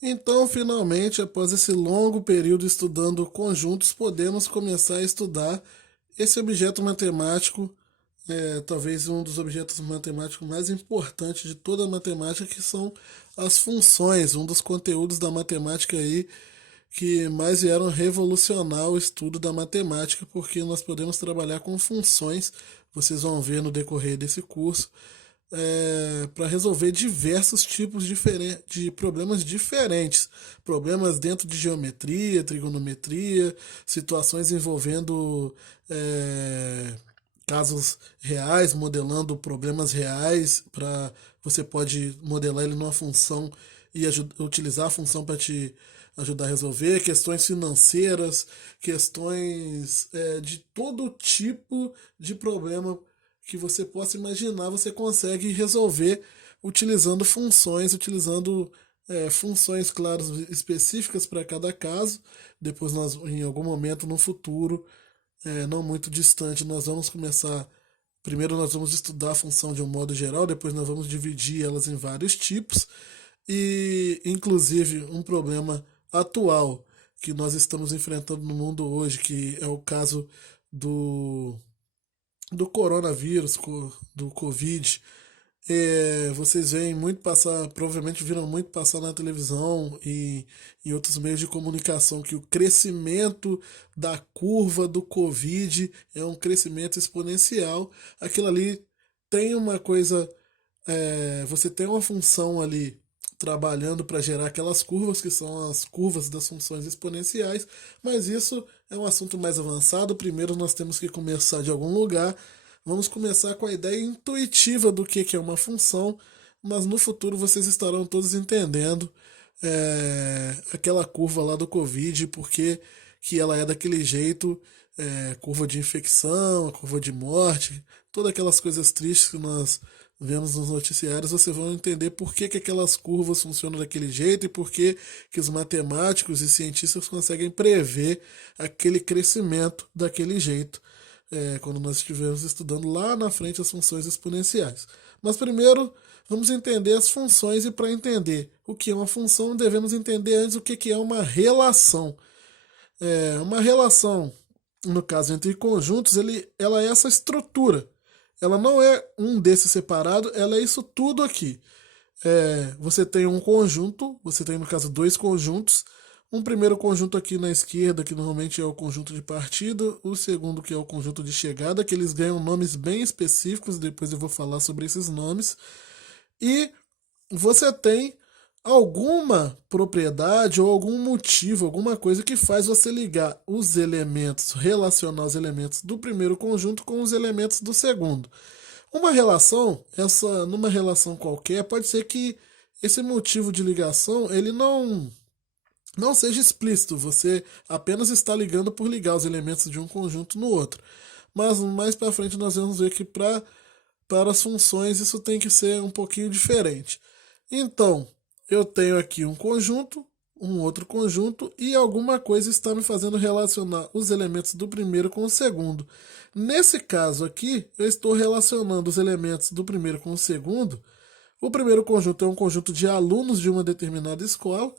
Então, finalmente, após esse longo período estudando conjuntos, podemos começar a estudar esse objeto matemático, talvez um dos objetos matemáticos mais importantes de toda a matemática, que são as funções, um dos conteúdos da matemática aí que mais vieram revolucionar o estudo da matemática, porque nós podemos trabalhar com funções, vocês vão ver no decorrer desse curso, para resolver diversos tipos de problemas diferentes. Problemas dentro de geometria, trigonometria, situações envolvendo casos reais, modelando problemas reais. Você pode modelar ele numa função e utilizar a função para te ajudar a resolver questões financeiras, questões de todo tipo de problema que você possa imaginar, você consegue resolver utilizando funções, claro, específicas para cada caso. Depois nós, em algum momento no futuro, não muito distante, nós vamos começar. Primeiro nós vamos estudar a função de um modo geral, depois nós vamos dividir elas em vários tipos e, inclusive, um problema atual que nós estamos enfrentando no mundo hoje, que é o caso do do coronavírus, do Covid, vocês veem muito passar, provavelmente viram muito passar na televisão e em outros meios de comunicação que o crescimento da curva do Covid é um crescimento exponencial. Aquilo ali tem uma coisa, você tem uma função ali trabalhando para gerar aquelas curvas que são as curvas das funções exponenciais, mas isso é um assunto mais avançado. Primeiro nós temos que começar de algum lugar. Vamos começar com a ideia intuitiva do que é uma função, mas no futuro vocês estarão todos entendendo aquela curva lá do Covid, porque que ela é daquele jeito, curva de infecção, a curva de morte, todas aquelas coisas tristes que nós vemos nos noticiários, vocês vão entender por que aquelas curvas funcionam daquele jeito e por que os matemáticos e cientistas conseguem prever aquele crescimento daquele jeito, quando nós estivermos estudando lá na frente as funções exponenciais. Mas primeiro vamos entender as funções, e para entender o que é uma função, devemos entender antes o que é uma relação. Uma relação, no caso entre conjuntos, ela é essa estrutura. Ela não é um desses separado, ela é isso tudo aqui. Você tem um conjunto, você tem no caso dois conjuntos. Um primeiro conjunto aqui na esquerda, que normalmente é o conjunto de partida, o segundo que é o conjunto de chegada, que eles ganham nomes bem específicos, depois eu vou falar sobre esses nomes. E você tem alguma propriedade ou algum motivo, alguma coisa que faz você ligar os elementos, relacionar os elementos do primeiro conjunto com os elementos do segundo. Uma relação, numa relação qualquer, pode ser que esse motivo de ligação ele não seja explícito, você apenas está ligando por ligar os elementos de um conjunto no outro. Mas mais para frente nós vamos ver que para as funções isso tem que ser um pouquinho diferente. Então, eu tenho aqui um conjunto, um outro conjunto e alguma coisa está me fazendo relacionar os elementos do primeiro com o segundo. Nesse caso aqui, eu estou relacionando os elementos do primeiro com o segundo. O primeiro conjunto é um conjunto de alunos de uma determinada escola,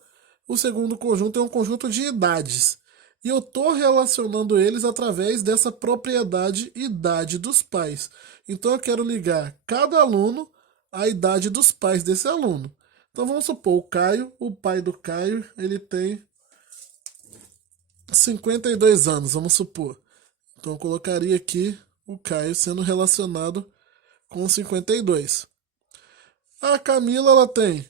o segundo conjunto é um conjunto de idades. E eu estou relacionando eles através dessa propriedade idade dos pais. Então eu quero ligar cada aluno à idade dos pais desse aluno. Então vamos supor, o Caio, o pai do Caio, ele tem 52 anos, vamos supor. Então eu colocaria aqui o Caio sendo relacionado com 52. A Camila, ela tem.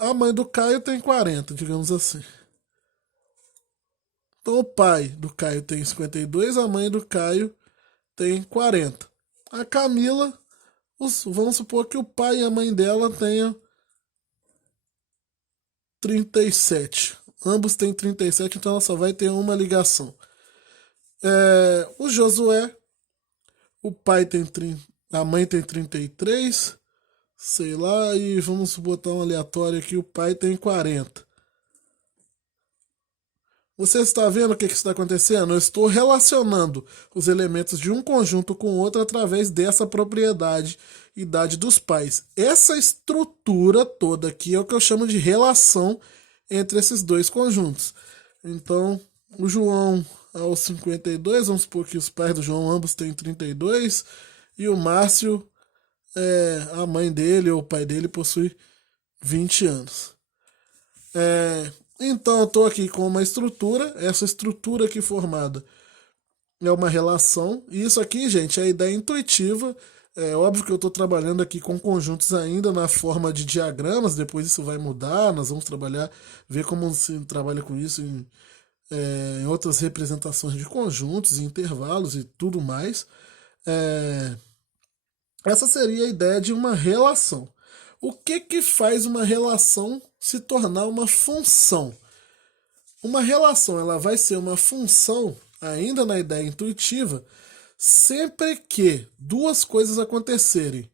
A mãe do Caio tem 40, digamos assim. Então o pai do Caio tem 52, a mãe do Caio tem 40. A Camila, vamos supor que o pai e a mãe dela tenham 37. Ambos têm 37, então ela só vai ter uma ligação. O Josué, o pai tem 30, a mãe tem 33, sei lá, e vamos botar um aleatório aqui, o pai tem 40. Você está vendo o que está acontecendo? Eu estou relacionando os elementos de um conjunto com outro através dessa propriedade, idade dos pais. Essa estrutura toda aqui é o que eu chamo de relação entre esses dois conjuntos. Então, o João aos 52, vamos supor que os pais do João ambos têm 32, e o Márcio, a mãe dele ou o pai dele possui 20 anos. Então eu estou aqui com uma estrutura, essa estrutura aqui formada é uma relação, e isso aqui, gente, é a ideia intuitiva. É óbvio que eu estou trabalhando aqui com conjuntos ainda na forma de diagramas, depois isso vai mudar, nós vamos trabalhar, ver como se trabalha com isso em outras representações de conjuntos, intervalos e tudo mais. É, essa seria a ideia de uma relação. O que que faz uma relação se tornar uma função? Uma relação ela vai ser uma função, ainda na ideia intuitiva, sempre que duas coisas acontecerem.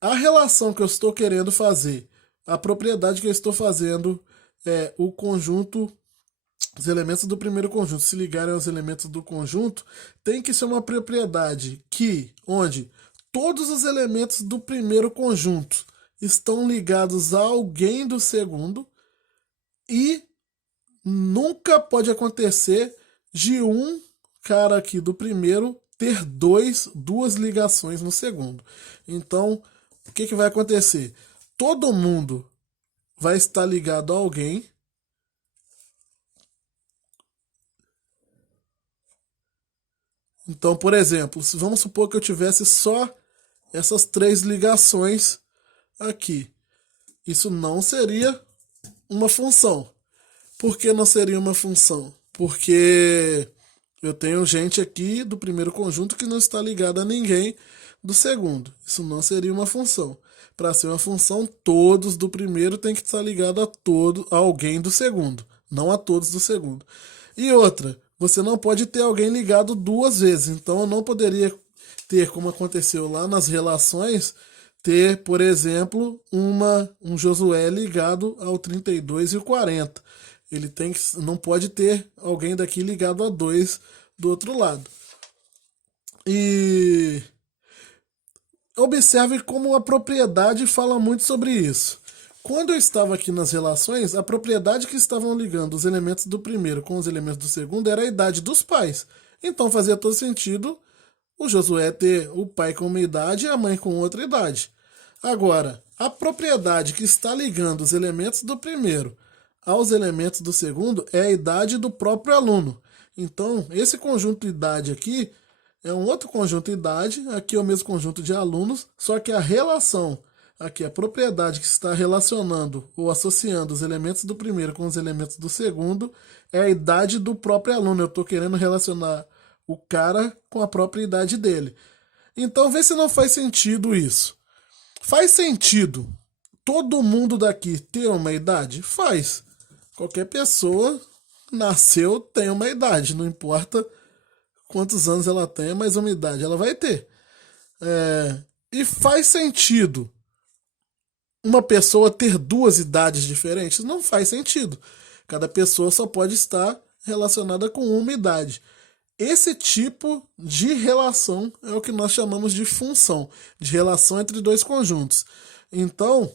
A relação que eu estou querendo fazer, a propriedade que eu estou fazendo é o conjunto, os elementos do primeiro conjunto se ligarem aos elementos do conjunto, tem que ser uma propriedade onde todos os elementos do primeiro conjunto estão ligados a alguém do segundo e nunca pode acontecer de um cara aqui do primeiro ter duas ligações no segundo. Então, o que vai acontecer? Todo mundo vai estar ligado a alguém. Então, por exemplo, vamos supor que eu tivesse só essas três ligações aqui. Isso não seria uma função. Por que não seria uma função? Porque eu tenho gente aqui do primeiro conjunto que não está ligada a ninguém do segundo. Isso não seria uma função. Para ser uma função, todos do primeiro têm que estar ligados a alguém do segundo, não a todos do segundo. E outra, você não pode ter alguém ligado duas vezes. Então eu não poderia ter, como aconteceu lá nas relações, ter, por exemplo, um Josué ligado ao 32 e o 40. Ele não pode ter alguém daqui ligado a dois do outro lado. E observe como a propriedade fala muito sobre isso. Quando eu estava aqui nas relações, a propriedade que estavam ligando os elementos do primeiro com os elementos do segundo era a idade dos pais. Então fazia todo sentido o Josué ter o pai com uma idade e a mãe com outra idade. Agora, a propriedade que está ligando os elementos do primeiro aos elementos do segundo é a idade do próprio aluno. Então, esse conjunto idade aqui é um outro conjunto idade, aqui é o mesmo conjunto de alunos, só que a relação, aqui a propriedade que está relacionando ou associando os elementos do primeiro com os elementos do segundo é a idade do próprio aluno. Eu estou querendo relacionar o cara com a própria idade dele. Então, vê se não faz sentido isso. Faz sentido todo mundo daqui ter uma idade? Faz. Qualquer pessoa nasceu tem uma idade, não importa quantos anos ela tem, mas uma idade ela vai ter. E faz sentido uma pessoa ter duas idades diferentes? Não faz sentido. Cada pessoa só pode estar relacionada com uma idade. Esse tipo de relação é o que nós chamamos de função, de relação entre dois conjuntos. Então,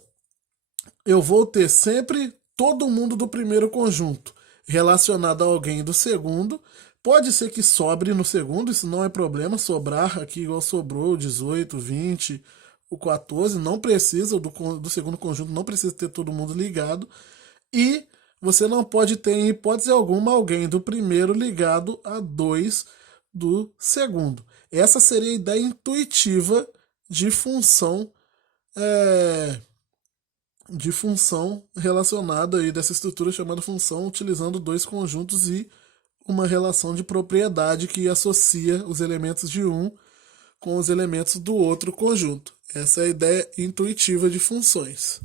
eu vou ter sempre todo mundo do primeiro conjunto relacionado a alguém do segundo. Pode ser que sobre no segundo, isso não é problema, sobrar aqui igual sobrou o 18, 20, o 14, não precisa, do segundo conjunto não precisa ter todo mundo ligado. E você não pode ter, em hipótese alguma, alguém do primeiro ligado a dois do segundo. Essa seria a ideia intuitiva de função, relacionada aí dessa estrutura chamada função, utilizando dois conjuntos e uma relação de propriedade que associa os elementos de um com os elementos do outro conjunto. Essa é a ideia intuitiva de funções.